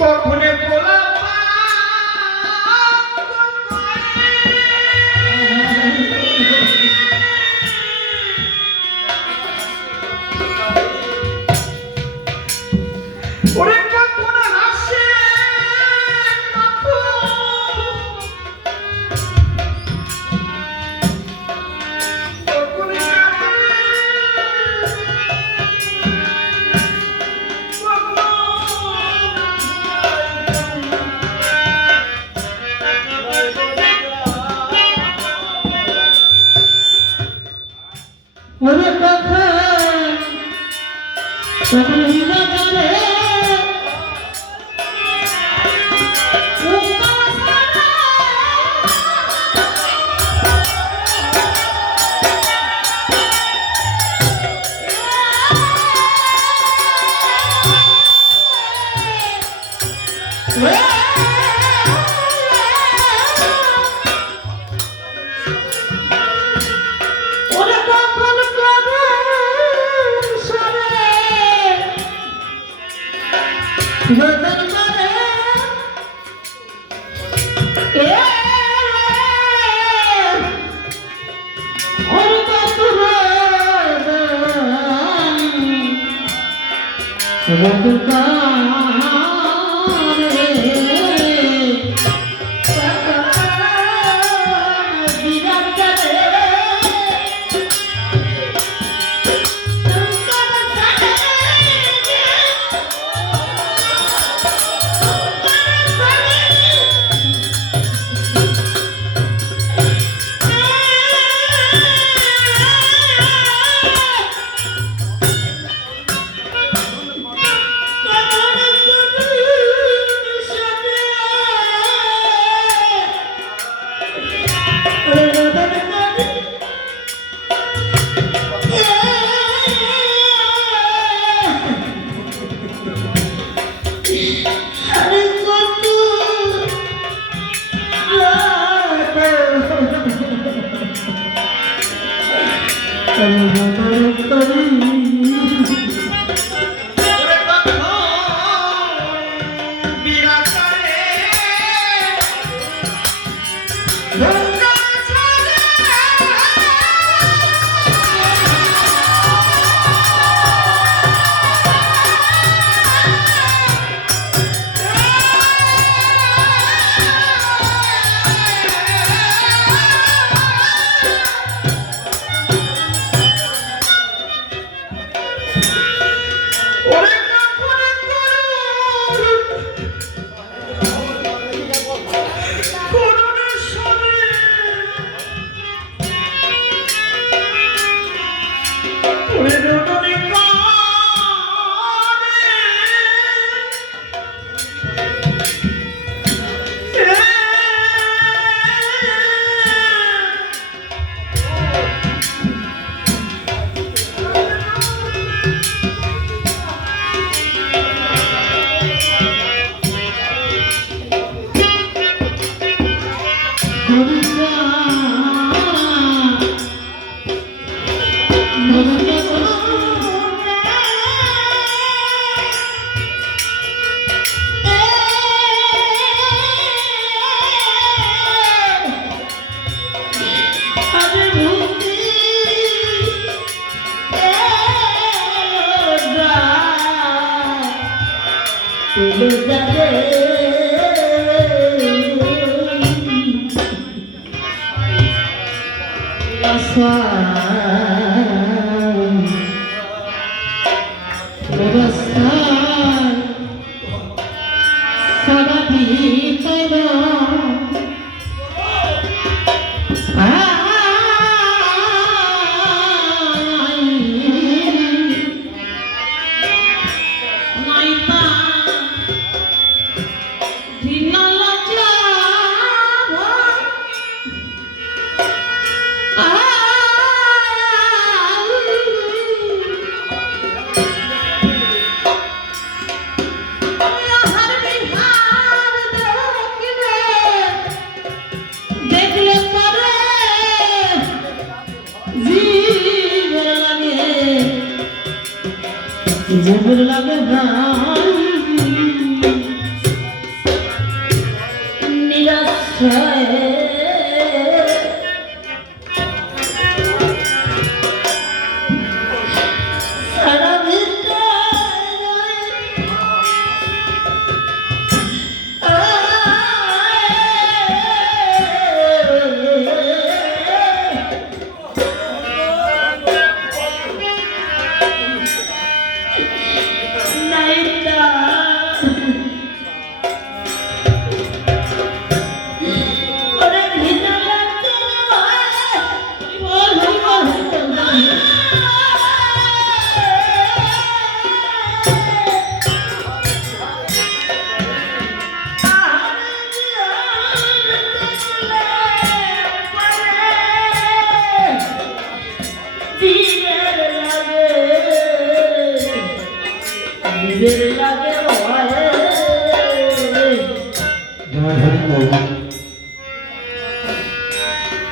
কখনে বলা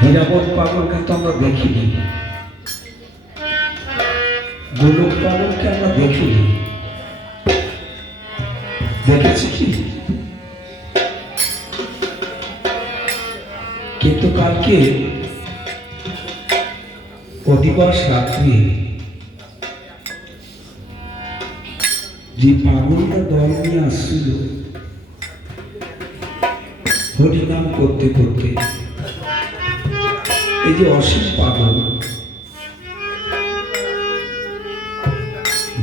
হীরাবত পাগলকে তো আমরা দেখিনি, গোলক পাগলকে আমরা দেখিনি, দেখেছি কি? কিন্তু কালকে অধিবাস রাত্রি যে পাগলটা দল নিয়ে আসছিল হরিনাম করতে করতে, এই যে অসীম পাগল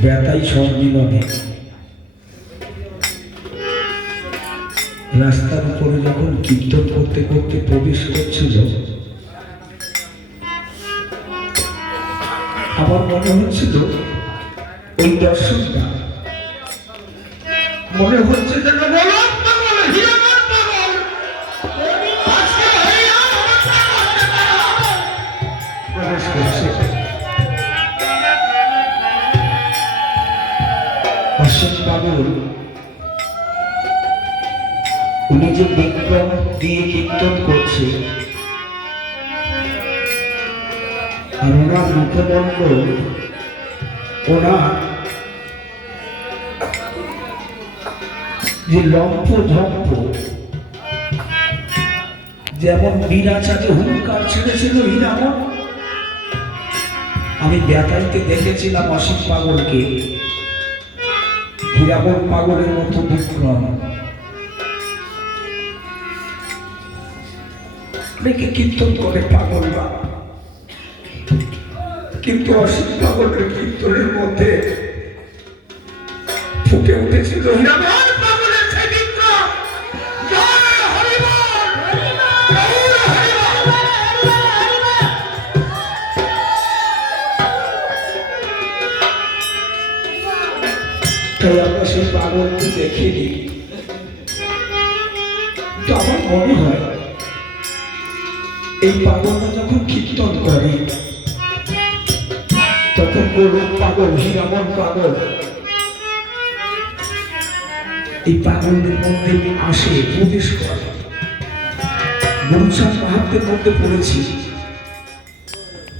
বেতাই সম্মিলনে রাস্তার উপরে যখন কীর্তন করতে করতে প্রবেশ করছিল, আমার মনে হচ্ছিল ওই দর্শকটা মনে হচ্ছে যেন প্রবেশ করছে। অসীম পাগল উনি যে বিক্রম দিয়ে কীর্তন করছে, আর ওনার মুখবন্ধ, ওনার যে লম্ফ ঝম্প, যেমন বিরাচাকে হুঙ্কার ছেড়েছিল হীরাবত, আমি বেতাইতে দেখেছিলাম অসীম পাগলকে হীরাবত পাগলের মতো বিক্রম। অনেকে কীর্তন করে পাগলরা, কিন্তু অসীম পাগলের কীর্তনের মধ্যে ফুটে উঠেছিল হীরাবত পাগলের সেই বিক্রম। তাই আমরা সেই পাগলকে দেখিনি। তো আমার মনে হয় এই পাগলটা যখন কীর্তন করে তখন গোলক পাগল, হীরাবত পাগল এই পাগলদের মধ্যে আসে, প্রবেশ করে। গুরুচাঁদ মাহাত্মের মধ্যে পড়েছি,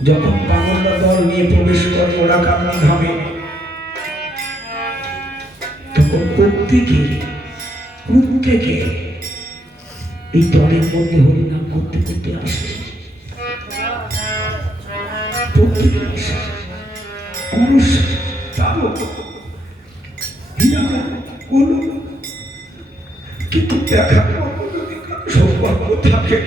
যখন পাগলরা দল নিয়ে প্রবেশ করে ওরা কান্না ঘামে, তখন প্রত্যেকে প্রত্যেকে এই দলের মধ্যে হরিনাম করতে করতে আসে, প্রত্যেকে আসে। কিন্তু দেখার মতো যদি সৌভাগ্য থাকে,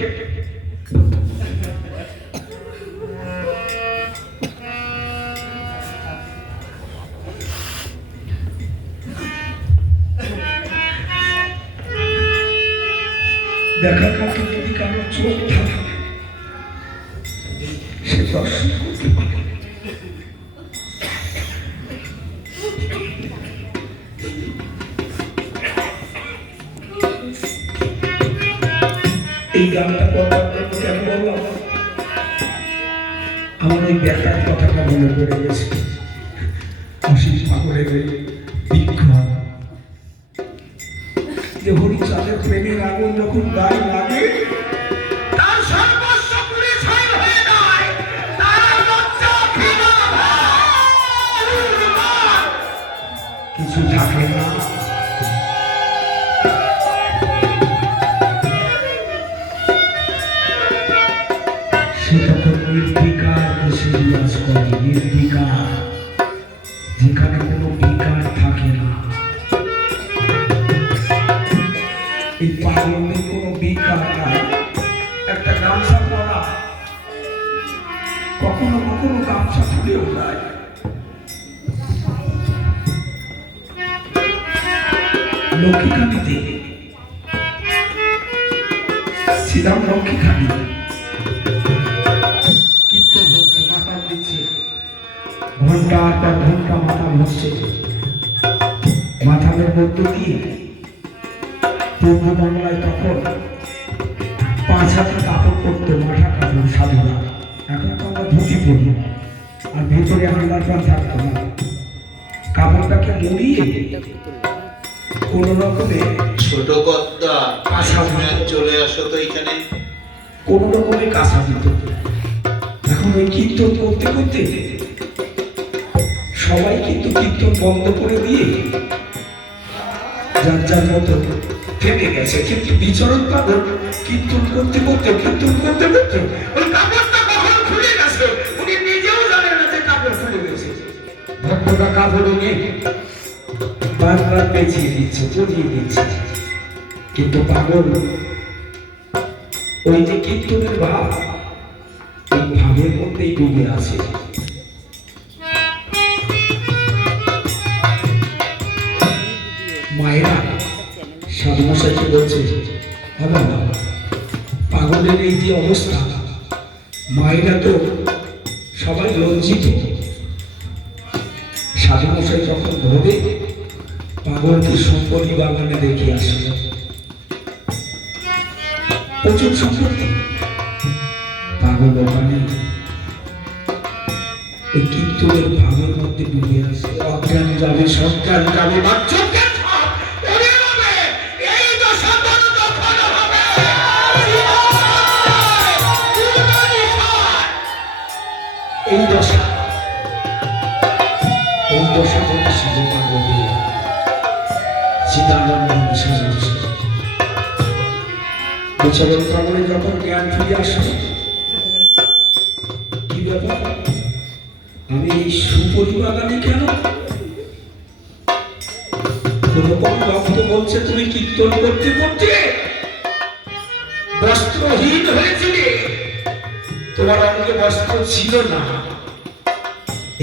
দেখার মতো যদি কারো চোখ থাকে, সে দর্শন করতে পারে। এই গানটা করবার জন্য কেন বললাম, আমার ওই বেতার কথাটা মনে পড়ে গেছে। অসীম পাগলের বিক্রম যে হরিচাঁদের প্রেমের আগুন যখন গায়ে লাগে, তার সর্বস্ব পুড়ে ছাই হয়ে যায়, তার লজ্জা ঘৃণা কিছু থাকে না। সে তখন নির্বিকার দেশে বিরাজ করে, নির্বিকার, যেখানে কোনো বিকার থাকে না। এই পাগলের কোনো বিকার নাই। একটা গামছা পরা, কখনো কখনো গামছা ফুলেও যায়। লক্ষ্মীখানিতে ছিলাম, লক্ষ্মীখানি কীর্তন হচ্ছে, মাথা দিচ্ছে, ঘন্টার পর ঘন্টা মাথা হচ্ছে। মাথার মধ্য দিয়ে পূর্ব বাংলায় তখন 5 হাতে কাপড় পরতো, মাথা কাপড় সাধুরা। এখন তো আমরা ধুতি পরি, আর ভেতরে হান্ডার প্যান্ট থাকতো না, কাপড়টাকে মুড়িয়ে কোন রকমে ছোট কর্তা কাঁসা চলে আসো তো এখানে। কোন রকমে কাঁসা দিত। এখন ওই কীর্তন করতে করতে সবাই কিন্তু কীর্তন বন্ধ করে দিয়ে যার যার মতো থেমে গেছে, কিন্তু বিচরণ পাগল কীর্তন করতে করতে ওই কাপড়টা কখন খুলে গেছে উনি নিজেও জানেন না যে কাপড় খুলে গেছে। ভক্তটা কাপড় নিয়ে বারবার পেঁচিয়ে দিচ্ছে, পরিয়ে দিচ্ছে, কিন্তু পাগল ওই যে কীর্তনের ভাব, এই ভাবের মধ্যেই ডুবে আছে। মায়েরা সাধুমশাইকে বলছে, বাবা পাগলের এই যে অবস্থা, মায়েরা তো সবাই লজ্জিত। সাধুমশাই যখন ধরে পাগলকে সম্পত্তি বাগানে দেখে আসে, প্রচুর সম্পত্তি। পাগল ওখানে ওই কীর্তনের ভাবের মধ্যে ডুবে আছে। অজ্ঞান যাবে, সজ্ঞান যাবে, এই দশা থেকে শিশু পাগল চিদানন্দ বিচরণ পাগলে যখন জ্ঞান ফিরে আসে, কি ব্যাপার, আমি এই সুপরিবাগানে কেন? কোন ভক্ত বলছে তুমি কীর্তন করতে করতে বস্ত্রহীন হয়েছিলে, তোমার অঙ্গে বস্ত্র ছিল না,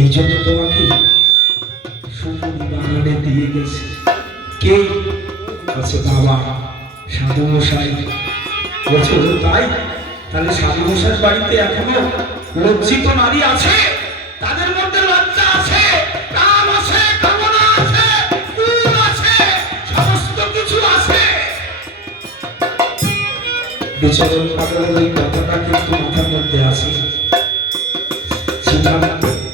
এই জন্য তোমাকে সুপরিবাগানে দিয়ে গেছে। কে আছে? বাবা সাধুমশাই। বলছে তাই? তাহলে সাধুমশাইয়ের বাড়িতে এখনো লজ্জিত নারী আছে, তাদের মধ্যে লজ্জা আছে, কাম আছে, কামনা আছে, কুল আছে, সমস্ত কিছু আছে। বিচরণ পাগলের ওই কথাটা কিন্তু মাথার মধ্যে আছে। ছিলাম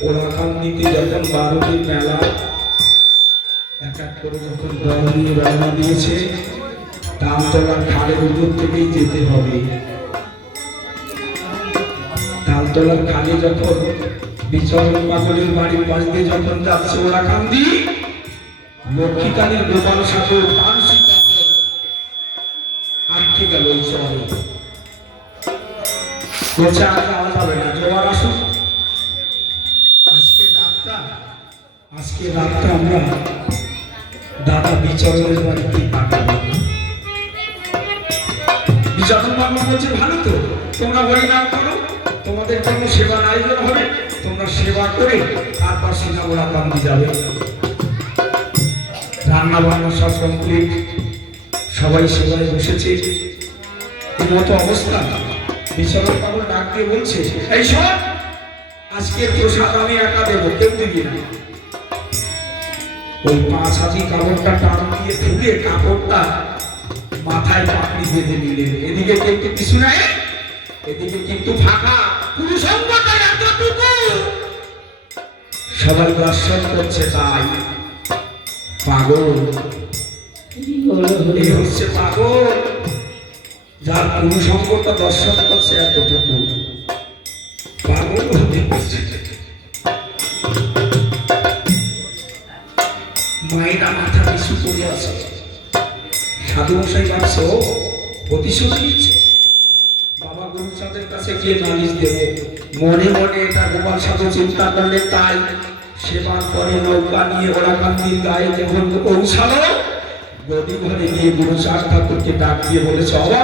ওরাকান্দিতে যখন 12টির মেলা এক এক করে যখন দল নিয়ে রওনা দিয়েছে, তালতলার খালের উপর থেকেই যেতে হবে। তালতলার খালে যখন বিচরণ পাগলের বাড়ির পাশ দিয়ে যখন যাচ্ছে ওরাকান্দি, লক্ষ্মীকালীর গোপাল সাগর আটকে গেল ওই শহরে। বলছে আর যাওয়া যাবে না, জোয়ার আসুন, আজকে রাতটা আমরা দাদা বিচরণের বাড়িতেই কাটাবো। বিচরণ বাবু বলছে ভালো তো, তোমরা হরিনাম করো, তোমাদের জন্য সেবার আয়োজন হবে, তোমরা সেবা করে তারপর সিনাগোড়া বান্ধি যাবে। রান্না বান্না সব কমপ্লিট, সবাই সেবায় বসেছে। এই মতো অবস্থা বিচরণ বাবু ডাক দিয়ে বলছে, এই সব আজকের প্রসাদ আমি একা দেবো, কেউ দিবি না। ওই 5 হাতি কাপড়টা টান দিয়ে ফুলে কাপড়টা মাথায় পাপড়ি বেঁধে নিলেন। এদিকে কিন্তু কিছু নাই, এদিকে কিন্তু ফাঁকা, পুরুষঙ্গটা এতটুকু, সবাই দর্শন করছে। তাই পাগল, এই হচ্ছে পাগল, যার পুরুষঙ্গটা দর্শন করছে এতটুকু। পাগল মায়েরা মাথা পিছু করে আছে। সাধুমশাই ভাবছে ও প্রতিশোধ নিচ্ছে, বাবা গুরুচাঁদের কাছে গিয়ে নালিশ দেব। মনে মনে এটা গোপাল সাধু চিন্তা করলে, তাই সেবার পরে নৌকা নিয়ে ওরাকান্দির গায়ে যখন পৌঁছালো, গদি ঘরে গিয়ে গুরুচাঁদ ঠাকুরকে ডাক দিয়ে বলেছে, বাবা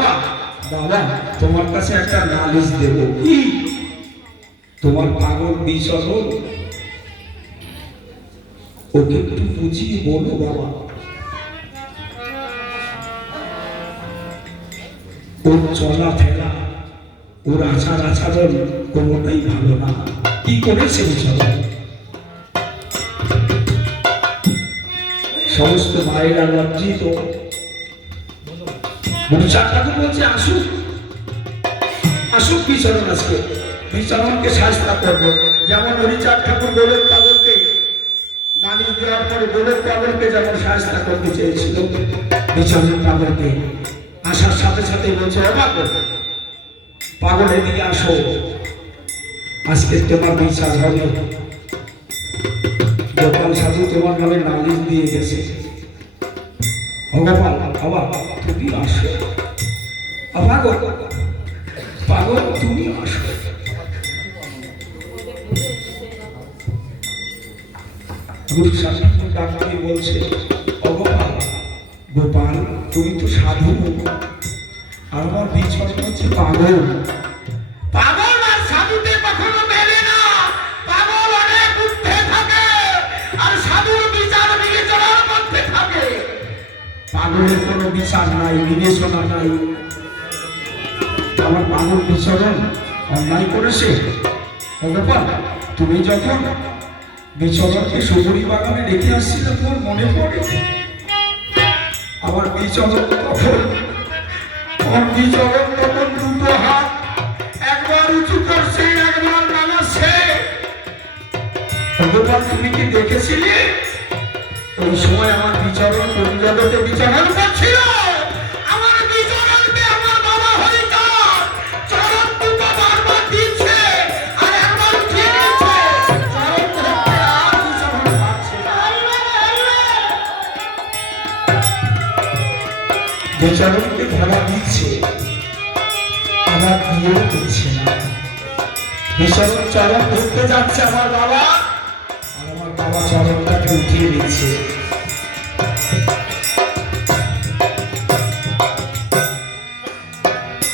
বাবা তোমার কাছে একটা নালিশ দেব। কি? তোমার পাগল বিচরণ, ওকে একটু বুঝিয়ে বলো বাবা, ওর চলাফেরা, ওর আচার আচরণ কোনোটাই ভালো না। কি করেছে বিচরণ? সমস্ত মায়েরা লজ্জিত। গুরুচাঁদ ঠাকুর বলছে আসুক, আসুক বিচরণ, আজকে বিচরণকে শাস্তা করবো। যেমন হরিচাঁদ ঠাকুর বলেন পাগলকে নালিশ দেওয়ার পরে গোলক পাগলকে যেমন সাহায্য করতে চেয়েছিল, বিচারের পাগলকে আসার সাথে সাথে বলছে, ও পাগল, পাগল এদিকে আসো, আজকে তোমার বিচার হবে। গোপাল সাধু তোমার নামে নালিশ দিয়ে গেছে। ও গোপাল, বাবা তুমি আসো। পাগল, পাগল তুমি আসো। গুরু শাসন ডাক দিয়ে বলছে, ও গোপাল, গোপাল তুমি তো সাধু, আর আমার বিচরণ হচ্ছে পাগল। পাগল আর সাধুতে কখনো মেলে না। পাগল অনেক ঊর্ধ্বে থাকে, আর সাধুর বিচার বিবেচনার মধ্যে থাকে। পাগলের কোনো বিচার নাই, বিবেচনা নাই। আমার পাগল বিচরণ অন্যায় করেছে। ও গোপাল, তুমি যখন বিচরণকে সুপুরি বাগানে রেখে আসছিলে, তোমার মনে পড়ে আমার বিচরণ তখন, আমার বিচরণ তখন দুটো হাত একবার উঁচু করছে, একবার নামাচ্ছে। গোপাল তুমি কি দেখেছিলে? ওই সময় আমার বিচরণ কোন জগতে বিচরণ করছিল? আমার বিচরণকে আমার বাবা হরিচাঁদ চরণ দুটো বারবার দিচ্ছে, আর একবার উঠিয়ে নিচ্ছে। চরণ ধরতে আর বিচরণ পাচ্ছে না। বিচরণকে ধরা দিচ্ছে, আবার দিয়েও দিচ্ছে না। বিচরণ চরণ ধরতে যাচ্ছে আমার বাবা, আর আমার বাবা চরণটাকে উঠিয়ে দিচ্ছে।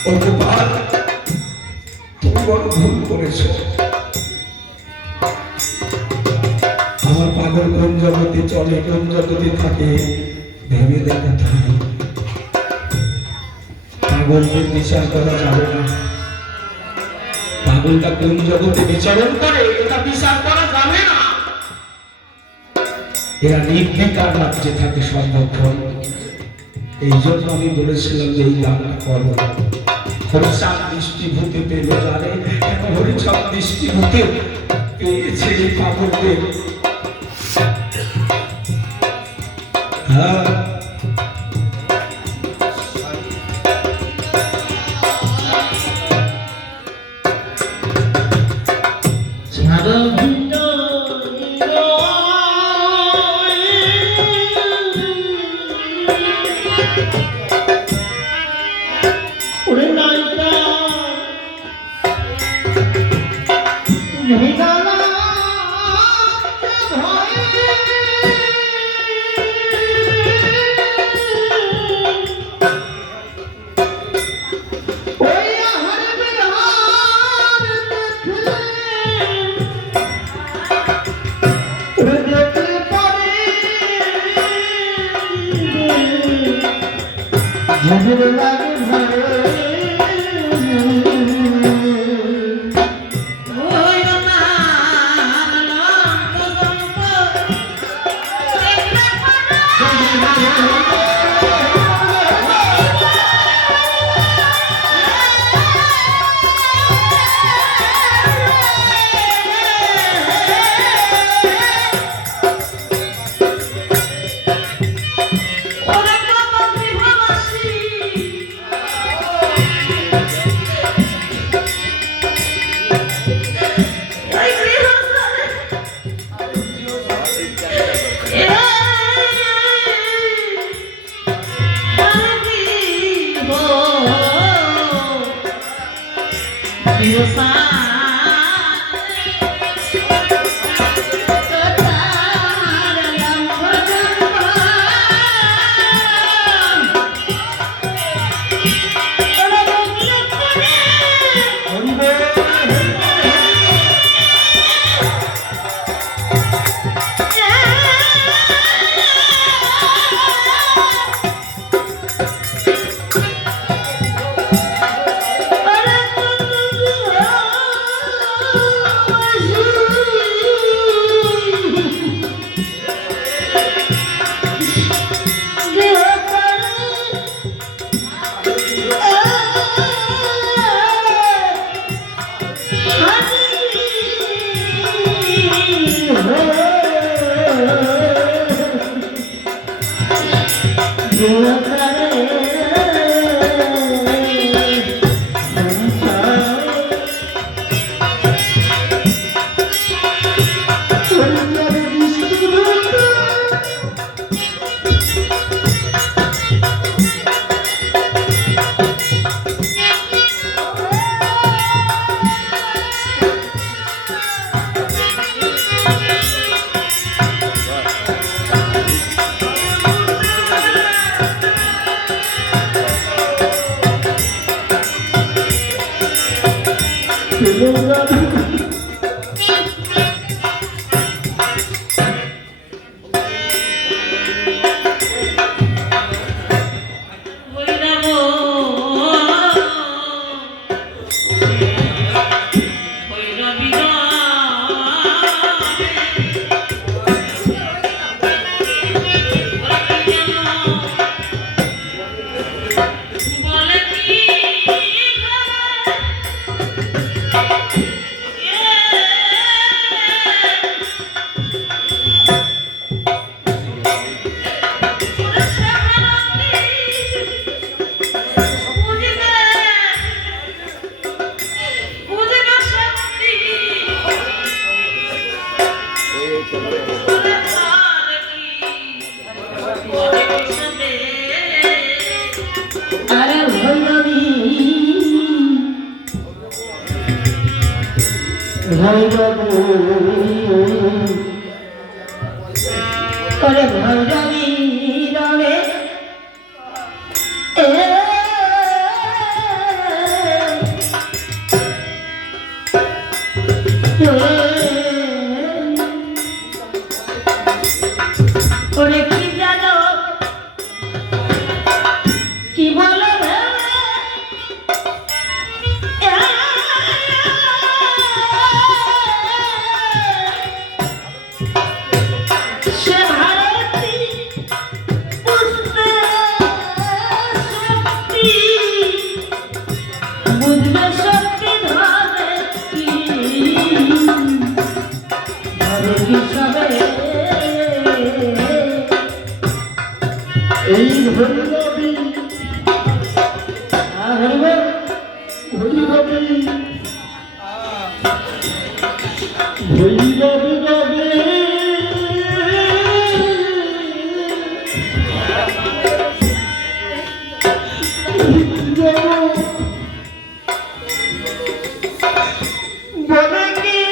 ও গোপাল, তুমি বড় ভুল করেছো। আমার পাগল কোন জগতে চলে, কোন জগতে থাকে ভেবে দেখাতে হয়। পাগলকে বিচার করা যাবে না। পাগলটা কোন জগতে বিচরণ করে এটা বিচার করা যাবে না। এরা নির্বিকার রাজ্যে থাকে সর্বক্ষণ। এই জন্য আমি বলেছিলাম যে এই গানটা করো। হরিচাঁদ দৃষ্টিভূতে পেল জানে, কেন হরিচাঁদ দৃষ্টিভূতে পেয়েছে এই পাগলকে। হ্যাঁ, Oh করে ভৈরবী রবে ওরে কি জানো কি বলো সে ভারতী বুঝতে শক্তি বুঝবে শক্তি ধরে কি সবে এই ভৈরবী ভৈরবী ভৈরবী রবে বলে কি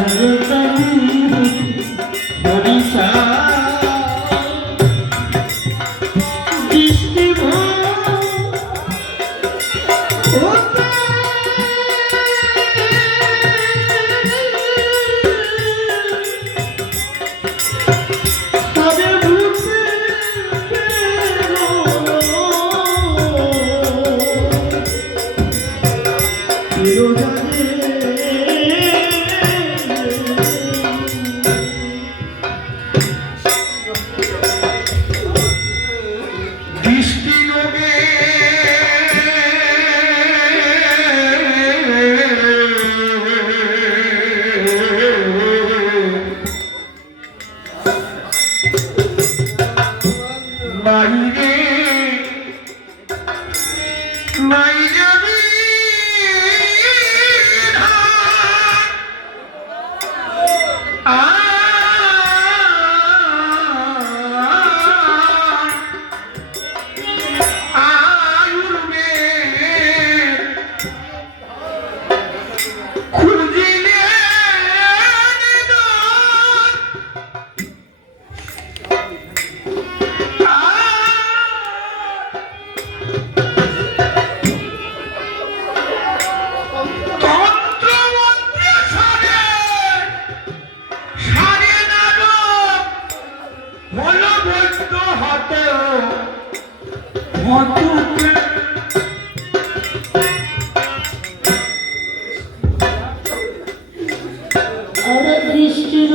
Hare দৃষ্টি রোগে মাইরে নাই যাবি খুঁজিলে আরে দৃষ্টির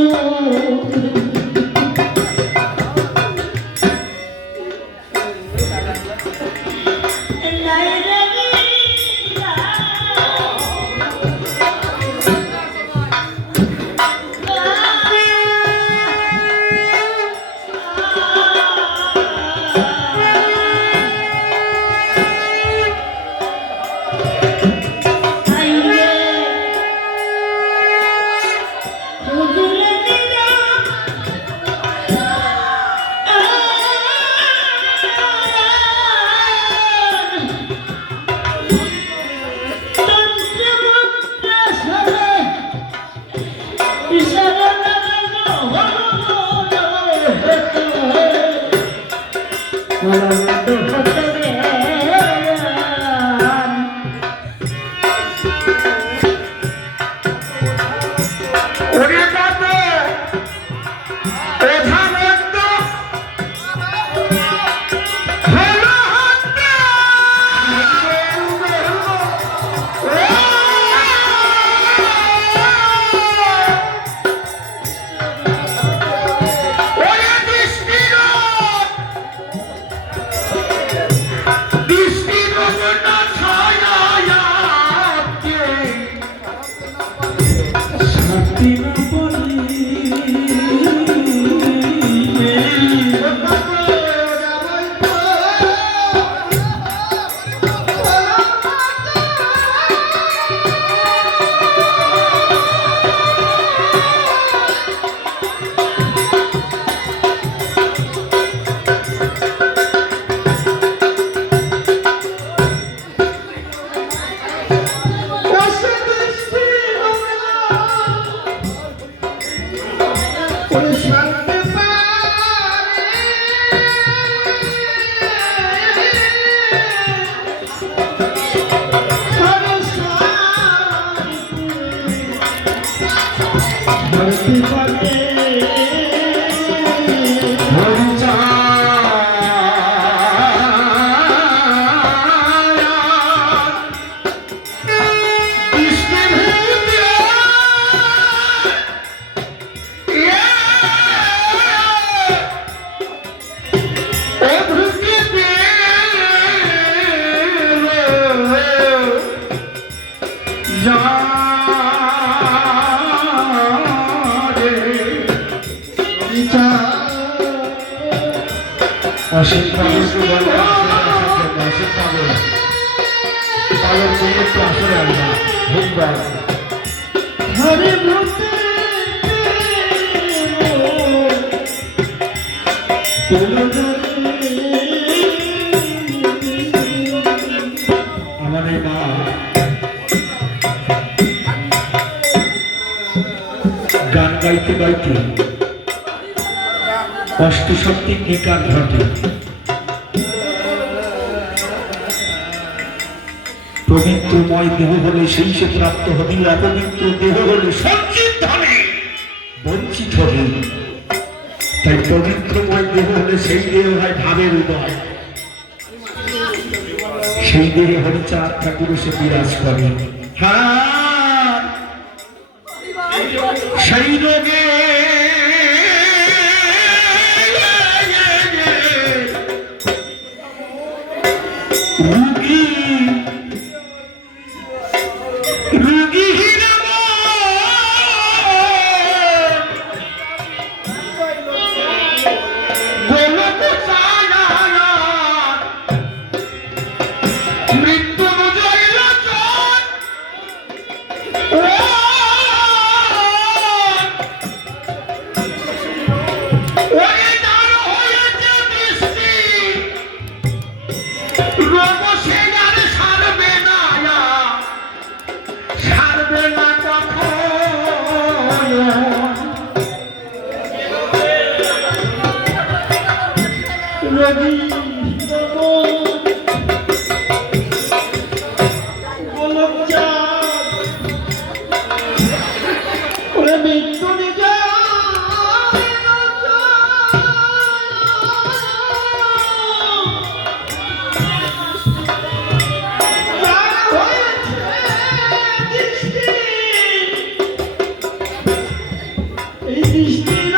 অসীম পাগল অসীম পাগল পাগল তুমি তো আসলে আসবে বুধবার হরে ভক্তি আমার এই মা গান গাইতে গাইতে অষ্টশক্তির নিকার ঘটে। পবিত্রময় দেহ হলে সেই সে প্রাপ্ত হবে, অপবিত্র দেহ হলে সঞ্চিত ধনে বঞ্চিত হবে। তাই পবিত্রময় দেহ হলে সেই দেহ হয় ভাবের উদয়, সেই দেহে হরিচাঁদ ঠাকুর সে বিরাজ করে। হ্যাঁ ওই রোগে রুগী রুগী গোলক ছায়া মৃত্যু জয়ল ওরে দার হয়েছে বৃষ্টি রোগ সে আর সারবে না কখন রবি গোলক ওরে মৃত্যু নিজে এই দৃষ্টির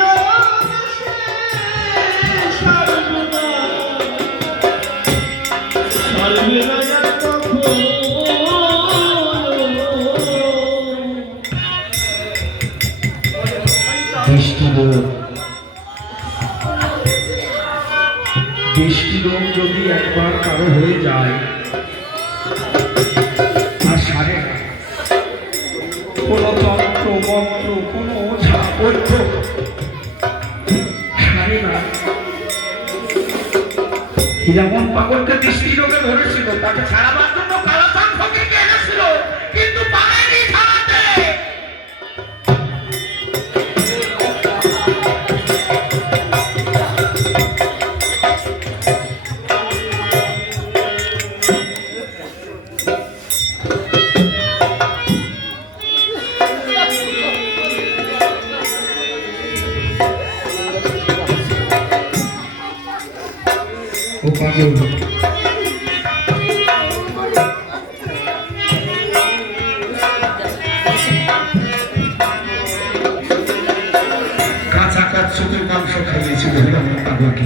দৃষ্টিরোগ যদি একবার কারো হয়ে যায় আর সারে না, কোনো তন্ত্র মন্ত্র কোনো ওঝা বৈদ্য সারে না। যেমন পাগলকে দৃষ্টিরোগে ধরেছিল, তাকে সারাবার জন্য কালাচাঁদ ফকিরকে এনেছিল, কিন্তু পারেনি ছাড়াতে। ও পাগল, কাঁচা কচ্ছপের মাংস খাইয়েছিল পাগলকে।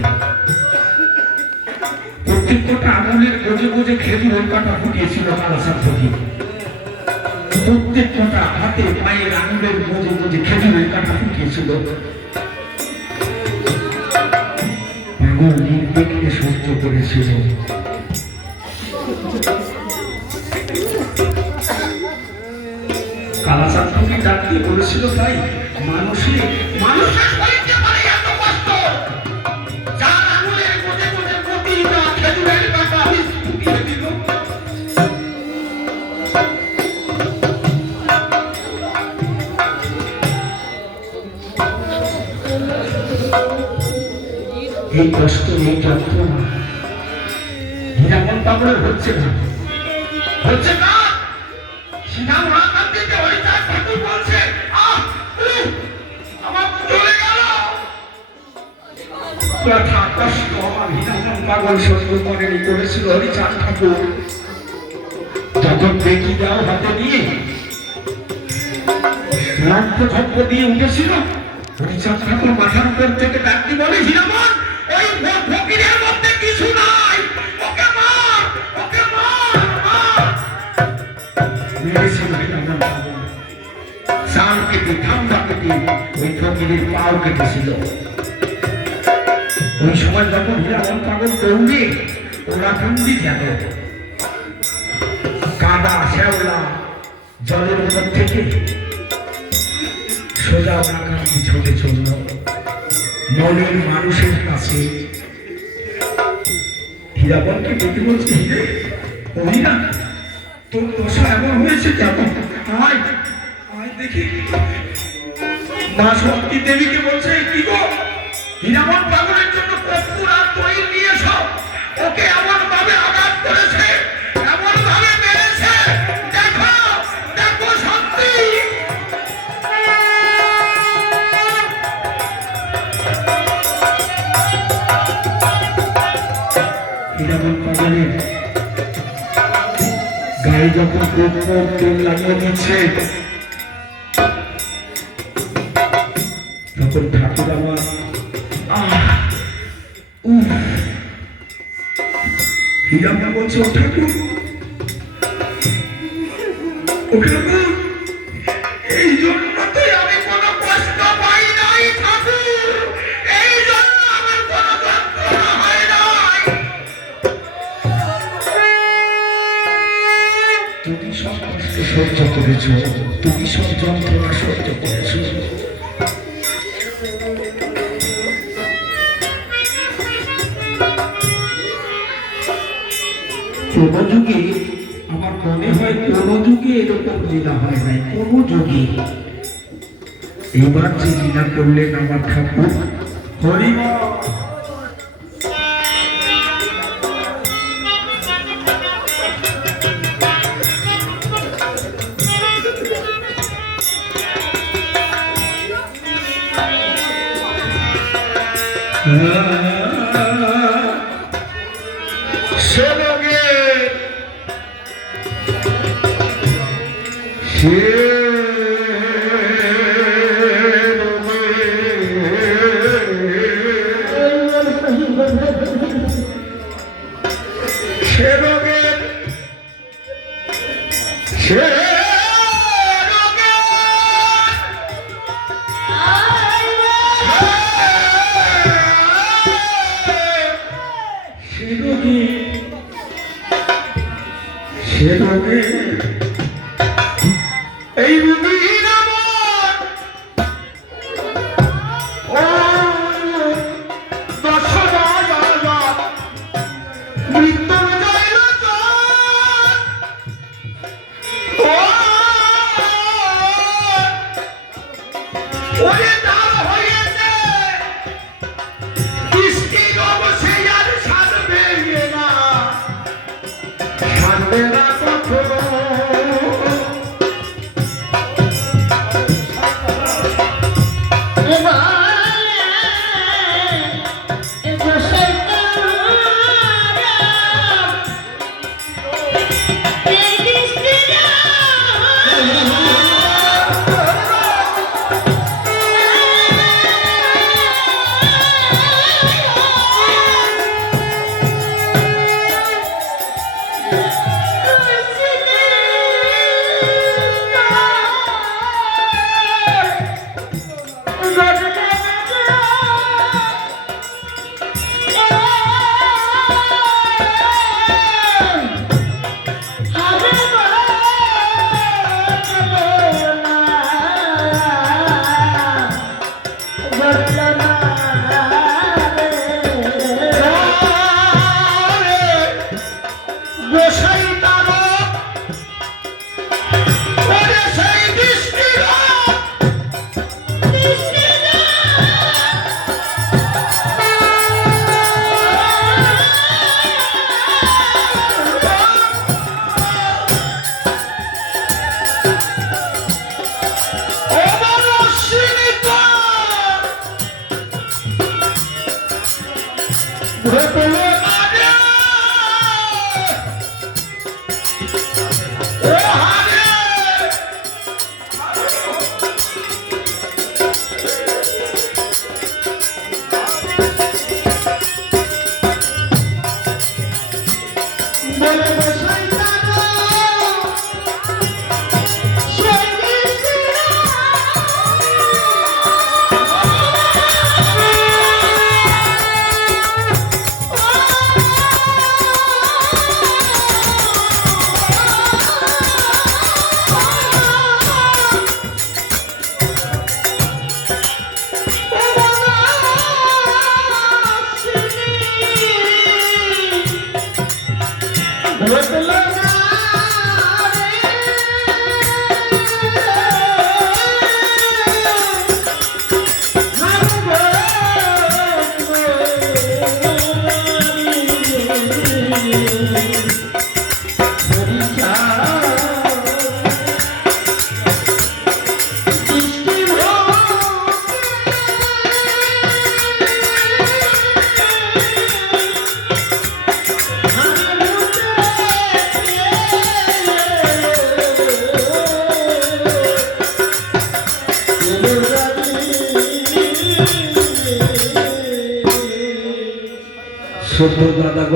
প্রত্যেকটা আঙুলের গোজে গোজে খেজুরের কাঁটা ফুটিয়েছিল কালাচাঁদ ফকির। প্রত্যেকটা হাতে পায়ের আঙুলের গোজে গোজে খেজুরের কাঁটা ফুটিয়েছিল। পাগল নির্বিঘ্নে সহ্য করেছিল। কালাচাঁদ ফকির ডাক দিয়ে বলেছিল, ভাই মানুষের সইতে পারে এত কষ্ট, যার আঙুলের গোজে গোজে প্রতিটা খেজুরের কাঁটা আমি ফুটিয়ে দিল। এই কষ্ট এই যন্ত্রণা হীরামন পাগলের হচ্ছে না, হচ্ছে না। সীতা মহাকান্তিকে হরিচাঁদ ঠাকুর বলছে, আমার চলে গেল। ব্যথা কষ্ট আমার হীরামন পাগল সহ্য করেনি, করেছিল হরিচাঁদ ঠাকুর। যখন বেঁকি দাও হাতে নিয়ে লক্ষ্য দিয়ে উঠেছিল, হরিচাঁদ ঠাকুর মাথার উপর থেকে ডাকতে বলে, হীরামন ওই ফকিরের মধ্যে কিছু নাই, ওকে মার, ওকে মার, মার। মেরেছিল হীরামন পাগল, চাল কেটে ঠান্ডা কেটে ওই ফকিরের পাও কেটেছিল। ওই সময় যখন হীরামন পাগল দৌড়ে ওরা কান্দি গেল, কাদা শ্যাওলা জলের উপর থেকে সোজা ওরা কান্দি ছোটে চলল মনের মানুষের কাছে। হীরাবনকে ডেকে বলছে, হিরে ও হীরা, তোর দশা এমন হয়েছে কেমন? আয় আয় দেখি। মা শক্তি দেবীকে বলছে, কি গো হীরাবন পাগলের জন্য কর্পূর আর তৈল নিয়ে এসো, ওকে এমন ভাবে আঘাত করেছে, এমন ভাবে মেরেছে, দেখো দেখো সত্যি। হীরাবন পাগলের গায়ে যখন কর্পূর তেল লাগিয়ে দিচ্ছে, তখন ঠাকুর আমার হীরামা বলছে, ও ঠাকুর, ও ঠাকুর, এই জন্য তো আমি কোনো কষ্ট পাই নাই ঠাকুর, এই জন্য আমার কোনো যন্ত্রণা হয় নাই। তুমি সব কষ্ট সহ্য করেছ, তুমি সব যন্ত্রণা সহ্য করেছ। কোন যুগে আমার মনে হয় কোন যুগে এরকম লীলা হয় নাই, কোন যুগে। এবার যে লীলা করলেন আমার ঠাকুর, হরিমা এই রুগীর আমার ও দশরা মৃত্যুঞ্জয় ওরে তার হয়েছে বৃষ্টির অবশ্যই আর সাধবে না, সাধবে না কখনো। সভ্য দাদা গল্প